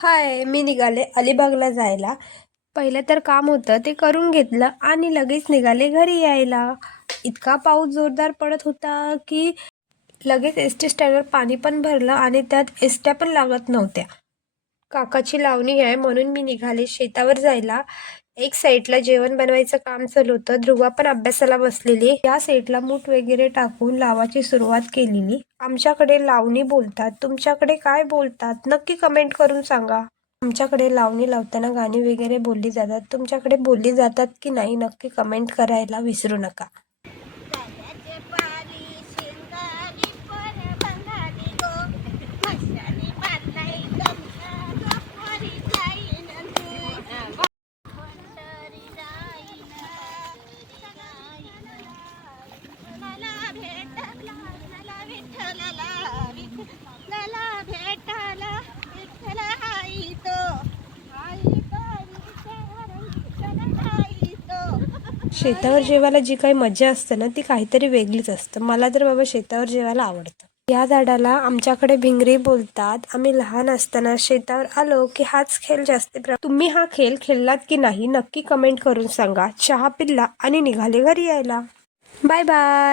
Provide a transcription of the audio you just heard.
हाय, मी निघाले अलिबागला जायला. पहिलं तर काम होतं ते करून घेतलं आणि लगेच निघाले घरी यायला. इतका पाऊस जोरदार पडत होता की लगेच एस टी स्टँडवर पाणी पण भरलं आणि त्यात एसट्या पण लागत नव्हत्या. काकाची लावणी आहे म्हणून मी निघाले शेतावर जायला. एक साईडला जेवण बनवायचं काम चालू होतं. ध्रुवा पण अभ्यासाला बसलेली. या साईडला मूठ वगैरे टाकून लावाची सुरुवात केलेली. आमच्याकडे लावणी बोलतात, तुमच्याकडे काय बोलतात नक्की कमेंट करून सांगा. आमच्याकडे लावणी लावताना गाणी वगैरे बोलली जातात. तुमच्याकडे बोलली जातात की नाही नक्की कमेंट करायला विसरू नका. जाण्याचे पारी शेंगारी पर बंगाली गो मशाली बांधलाई गमला गो पोरी जाईन पंढरी जाईन मला भेटला मला विठ्ठलाला भेटाला विठ्ठल आई तो विठ्ठल आई तो. शेतावर जेवायला जी काही मजा असते ना ती काहीतरी वेगळीच असतं. मला तर बाबा शेतावर जेवायला आवडतं. या झाडाला आमच्याकडे भिंगरी बोलतात. आम्ही लहान असताना शेतावर आलो की हाच खेळ जास्त तुम्ही हा खेळ खेळलात की नाही नक्की कमेंट करून सांगा. चहा पिल्ला आणि निघाले घरी यायला. Bye bye.